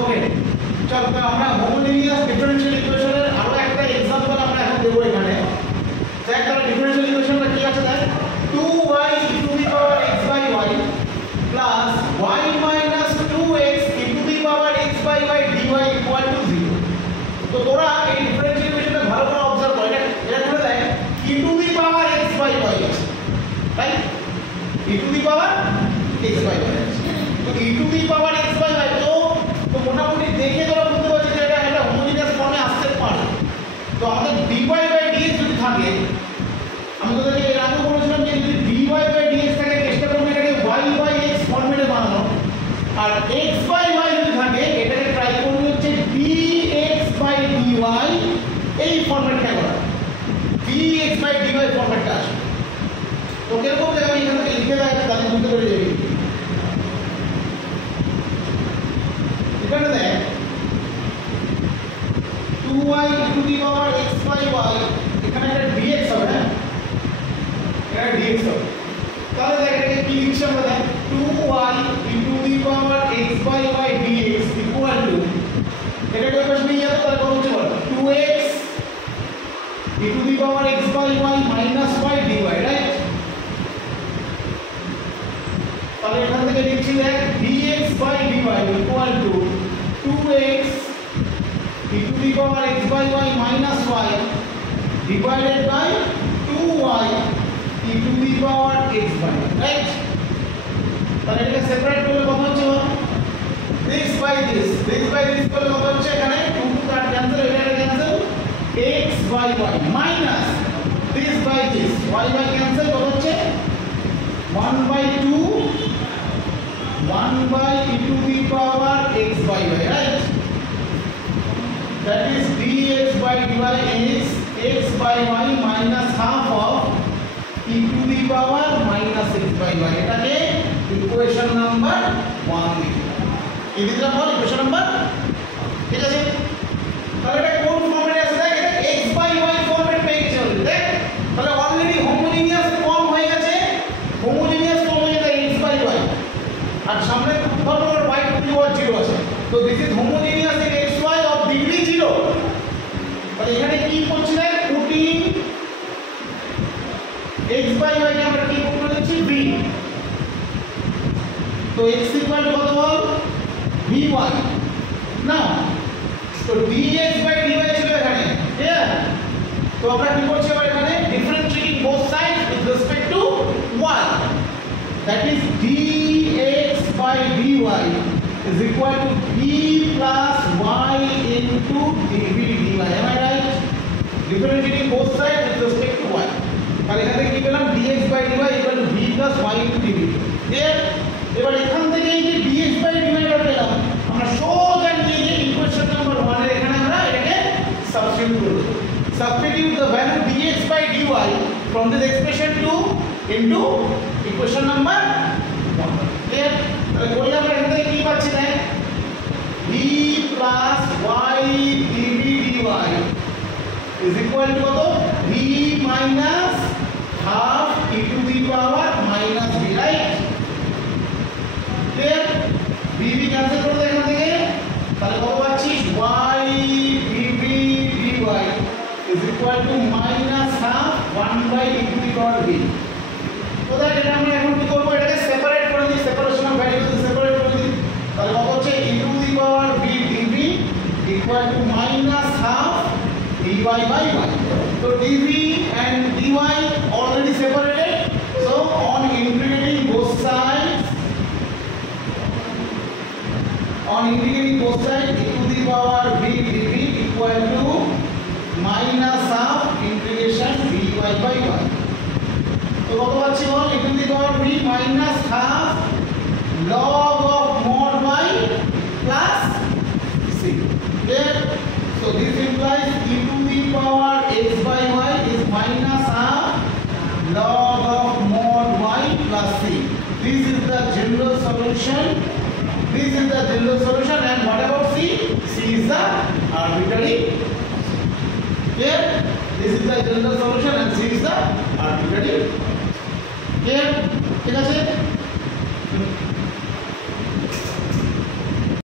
ওকে চলো তো আমরা হোমোজেনিয়াস ডিফারেনশিয়াল ইকুয়েশনের আরো একটা एग्जांपल আমরা এখন দেব এখানে দেখ তাহলে ডিফারেনশিয়াল ইকুয়েশনটা কি আছে দেখ 2y e to the power x by y plus y minus 2x e to the power x by y dy equal to 0 তো তোরা এই ডিফারেনশিয়াল ইকুয়েশনটা ভালো করে অবজার্ভ কর এটা করে দেখ e to the power x by y আছে right e to the power x by y আছে তো e to the power x by y তো মোটামুটি দেখে তোরা বুঝতে পারছিস যে এটা একটা হোমোজেনিয়াস ফর্মে আসতে পারে তো আমাদের dy by dx যদি থাকে আমি তোদেরকে এর আগে বলেছিলাম যে যদি dy by dx থাকে চেষ্টা করবে এটাকে y by x ফর্মেটে বানানো আর x by y যদি থাকে এটাকে ট্রাই করবে হচ্ছে dx by dy এই ফর্মেটটা করা dx by dy ফর্মেটটা আসে তো কিরকম জায়গা আমি এখানে লিখে দেয় তাহলে বুঝতে পেরে যাবি এখানে দেখ 2y e to the power x by y এখানে একটা dx হবে না এটা dx হবে তাহলে দেখ এটাকে কি লিখছি আমরা দেখ 2y e to the power x by y dx equal to এটাকে পাশে নিয়ে যাও তাহলে কত হচ্ছে বল 2x e to the power x by y minus y dy right তাহলে এখান থেকে লিখছি দেখ dx by dy equal to 2x e to the power x by y minus y divided by 2y e to the power x by y right তাহলে এটাকে separate করলে কত হচ্ছে this by this করলে কত হচ্ছে এখানে 2 কাট ক্যান্সেল এটা cancel x by y minus this by this y by cancel কত হচ্ছে 1 by 2 1 by e to the power x by y right that is dx by dy is x by y minus half of e to the power minus x by y এটাকে equation number 1 লিখি এই দিকটা বল equation number ঠিক আছে তাহলে এটা কোন ফর্মেটে আছে দেখ এটা x by y ফর্মেট পেয়ে গেছে দেখ তাহলে অলরেডি হোমোজেনিয়াস ফর্ম হয়ে গেছে হোমোজেনিয়াস ফর্ম হয়ে গেছে x by y আর সামনে ধরো y to the power 0 আছে তো this is homogeneous in x y of degree 0 তাহলে এখানে কি করছি দেখ পুটিং x by y কে আমরা কি করে দিচ্ছি v তো x ইকুয়াল টু কত বল vy নাও তো dx by dy ছিল এখানে ক্লিয়ার তো আমরা কি করছি এবার এখানে differentiating both sides with respect to y that is dx by dy is equal to v plus y into dv dy am I right differentiating both sides with respect to y তাহলে এখানে কি পেলাম dx by dy equal to v plus y into dv clear এবার এখান থেকে এই যে dx by dy টা পেলাম আমরা সোজা নিয়ে গিয়ে ইকুয়েশন নাম্বার 1 এর এখানে আমরা এটাকে সাবস্টিটিউট করব substitute the value dx by dy from this expression to into equation number 1 clear তাহলে করলে আমরা এখান থেকে কি পাচ্ছি দেখ v plus y dv dy is equal to কত v minus half e to the power minus v right clear v v cancel করে দেখ এখান থেকে তাহলে কত পাচ্ছিস y dv dy is equal to minus half 1 by e to the power v তো দেখ এটা আমরা এখন কি করব এটাকে সেপারেট করে দিই সেপারেশন অফ ভ্যারিয়েবল সেপারেট করে দিই তাহলে কত হচ্ছে e to the power v dv equal to minus half dy by y so dv and dy already separated so on integrating both sides e to the power v dv equal to minus half integration dy by y तो কত পাচ্ছি বল e to the power v minus half log of mod y plus c clear so this implies e to the power x by y is minus half log of mod y plus c this is the general solution and what about c c is the arbitrary clear this is the general solution and c is the arbitrary clear ঠিক আছে